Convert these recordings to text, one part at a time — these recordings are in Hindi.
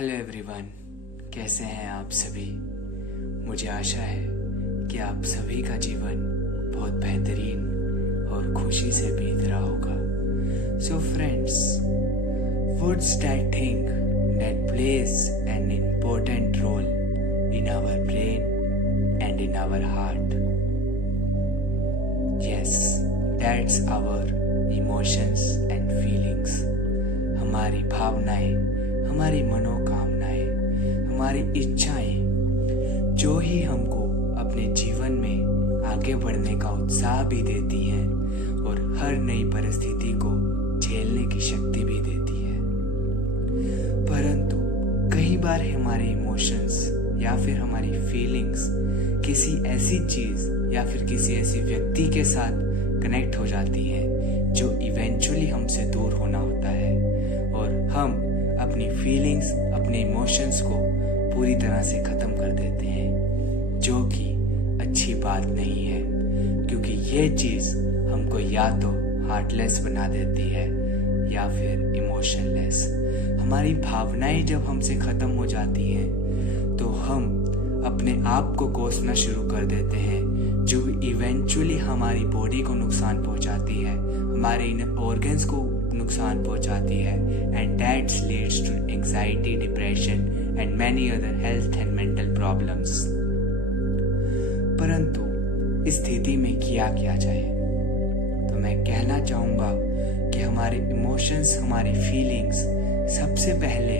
हेलो एवरीवन, कैसे हैं आप सभी। मुझे आशा है कि आप सभी का जीवन बहुत बेहतरीन और खुशी से बीत रहा होगा। So friends, what's that thing that plays an important role in our brain and in our heart? Yes, that's our emotions and feelings. हमारी भावनाएं, हमारी मनोकामनाएं, हमारी इच्छाएं, जो ही हमको अपने जीवन में आगे बढ़ने का उत्साह भी देती हैं और हर नई परिस्थिति को झेलने की शक्ति भी देती है। परंतु कई बार हमारे इमोशंस या फिर हमारी फीलिंग्स किसी ऐसी चीज या फिर किसी ऐसी व्यक्ति के साथ कनेक्ट हो जाती हैं जो इवेंचुअली हमसे दूर होना होता है और हम अपनी फीलिंग्स, अपने इमोशंस को पूरी तरह से ख़त्म कर देते हैं, जो कि अच्छी बात नहीं है, क्योंकि ये चीज़ हमको या तो हार्टलेस बना देती है या फिर इमोशनलेस। हमारी भावनाएं जब हमसे ख़त्म हो जाती हैं तो हम अपने आप को कोसना शुरू कर देते हैं, जो इवेंचुअली हमारी बॉडी को नुकसान पहुंचाती है, हमारे इन ऑर्गन्स को नुकसान पहुंचाती है, and that leads to anxiety, depression and many other health and mental problems. परंतु इस स्थिति में किया जाए, तो मैं कहना चाहूँगा कि हमारे इमोशंस, हमारी फीलिंग्स सबसे पहले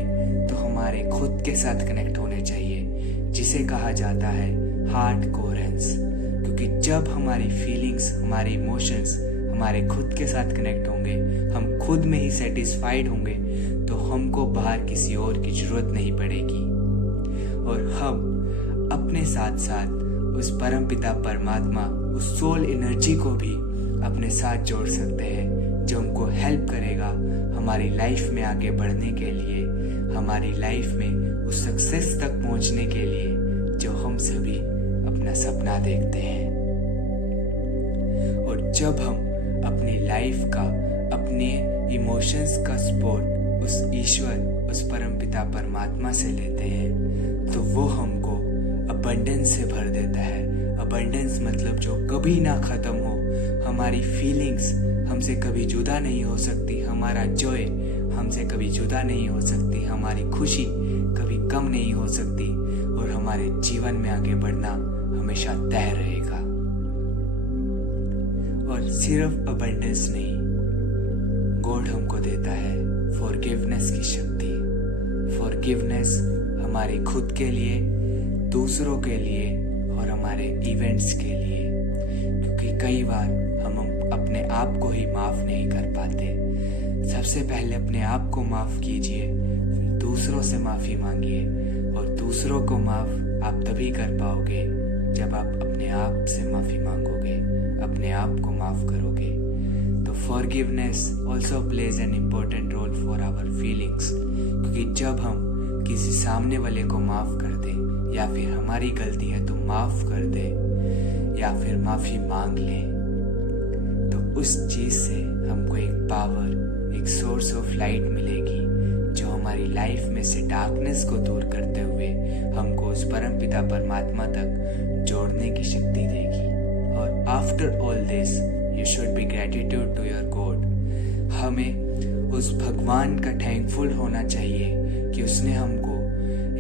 तो हमारे खुद के साथ कनेक्ट होने चाहिए, जिसे कहा जाता है हार्ट कोहेरेंस। क्योंकि जब हमारी फीलिंग्स, हमारे इमोशंस हमारे खुद के साथ कनेक्ट होंगे, हम खुद में ही सेटिस्फाइड होंगे, तो हमको बाहर किसी और की जरूरत नहीं पड़ेगी और हम अपने साथ साथ उस परम पिता परमात्मा, उस सोल एनर्जी को भी अपने साथ जोड़ सकते हैं, जो हमको हेल्प करेगा हमारी लाइफ में आगे बढ़ने के लिए, हमारी लाइफ में उस सक्सेस तक पहुंचने के लिए जो हम सभी अपना सपना देखते हैं। और जब हम अपनी लाइफ का, अपने इमोशंस का सपोर्ट उस ईश्वर, उस परम पिता परमात्मा से लेते हैं, तो वो हमको अबंडेंस से भर देता है। अबंडेंस मतलब जो कभी ना ख़त्म हो। हमारी फीलिंग्स हमसे कभी जुदा नहीं हो सकती, हमारा जॉय हमसे कभी जुदा नहीं हो सकती, हमारी खुशी कभी कम नहीं हो सकती और हमारे जीवन में आगे बढ़ना हमेशा तय रहेगा। और सिर्फ अबंडेंस नहीं, गॉड हमको देता है फॉरगिवनेस की शक्ति। फॉरगिवनेस हमारे खुद के लिए, दूसरों के लिए और हमारे इवेंट्स के लिए, क्योंकि कई बार हम अपने आप को ही माफ़ नहीं कर पाते। सबसे पहले अपने आप को माफ़ कीजिए, फिर दूसरों से माफ़ी मांगिए, और दूसरों को माफ़ आप तभी कर पाओगे जब आप अपने आप से माफ़ी मांगोगे, अपने आप को माफ़ करोगे। तो forgiveness also plays an important role for our feelings, क्योंकि जब हम किसी सामने वाले को माफ़ कर दें, या फिर हमारी गलती है तो माफ़ कर दें, या फिर माफ़ी मांग लें, तो उस चीज़ से हमको एक पावर, एक सोर्स ऑफ लाइट मिलेगी, जो हमारी लाइफ में से डार्कनेस को दूर करते हुए हमको उस परम पिता परमात्मा तक जोड़ने की शक्ति देगी। और after all this you should be gratitude to your god. हमें उस भगवान का थैंकफुल होना चाहिए कि उसने हमको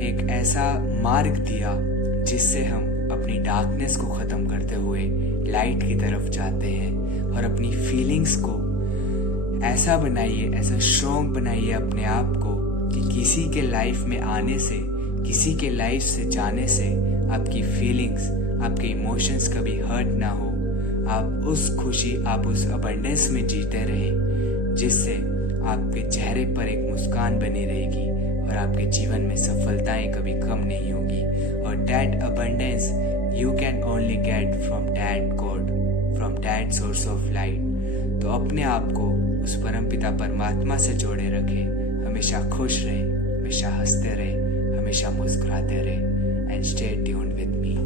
एक ऐसा मार्ग दिया जिससे हम अपनी डार्कनेस को ख़त्म करते हुए लाइट की तरफ जाते हैं। और अपनी फीलिंग्स को ऐसा बनाइए, ऐसा स्ट्रॉन्ग बनाइए अपने आप को कि किसी के लाइफ में आने से, किसी के लाइफ से जाने से आपकी फीलिंग्स, आपके इमोशंस कभी हर्ट ना हो। आप उस खुशी, आप उस अबंडेंस में जीते रहें, जिससे आपके चेहरे पर एक मुस्कान बनी रहेगी और आपके जीवन में सफलताएं कभी कम नहीं होगी। और that abundance you can only get from that God, from that source of light. तो अपने आप को उस परम पिता परमात्मा से जोड़े रखें, हमेशा खुश रहें, हमेशा हंसते रहें, हमेशा मुस्कुराते रहें, and stay tuned with me.